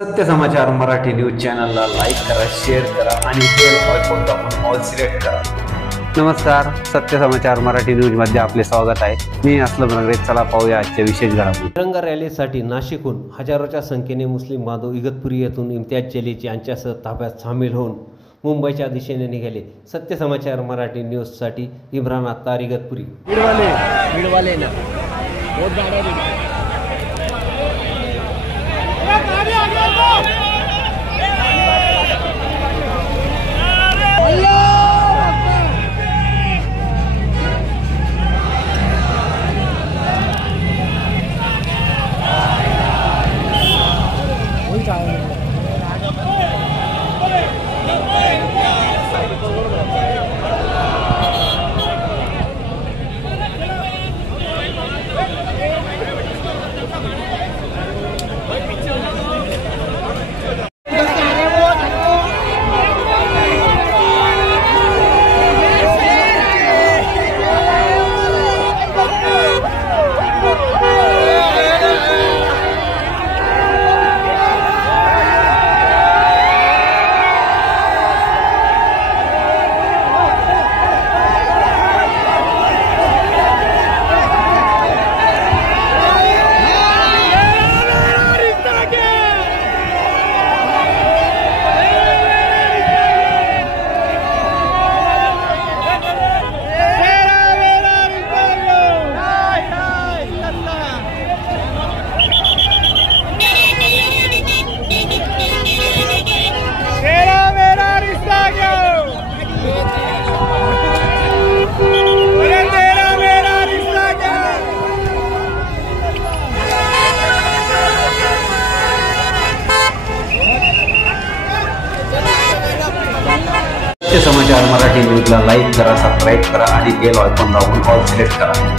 सत्य समाचार मराठी न्यूज चॅनलला लाईक करा, शेअर करा आणि बेल आयकॉन दाबून ऑल सिलेक्ट करा. नमस्कार, सत्य समाचार मराठी न्यूज मध्ये आपले स्वागत आहे. मी असलम रंगरे. चला पाहूया आजच्या विशेष घडामोडी. तिरंगा रॅलीसाठी नाशिकहून हजारोच्या संख्येने मुस्लिम बांधव इगतपुरी येथून इम्तियाज जलील यांच्यासह ताफ्यात सामील होऊन मुंबईच्या दिशेने निघाले. सत्य समाचार मराठी न्यूजसाठी इम्रान अत्तार, इगतपुरी. भीड़वाले ना बहुत गाड़ियाँ भी सत्य समाचार मराठी न्यूजला लाईक करा, सबस्क्राईब करा आणि बेल आयकॉन दाबून ऑल सिलेक्ट करा.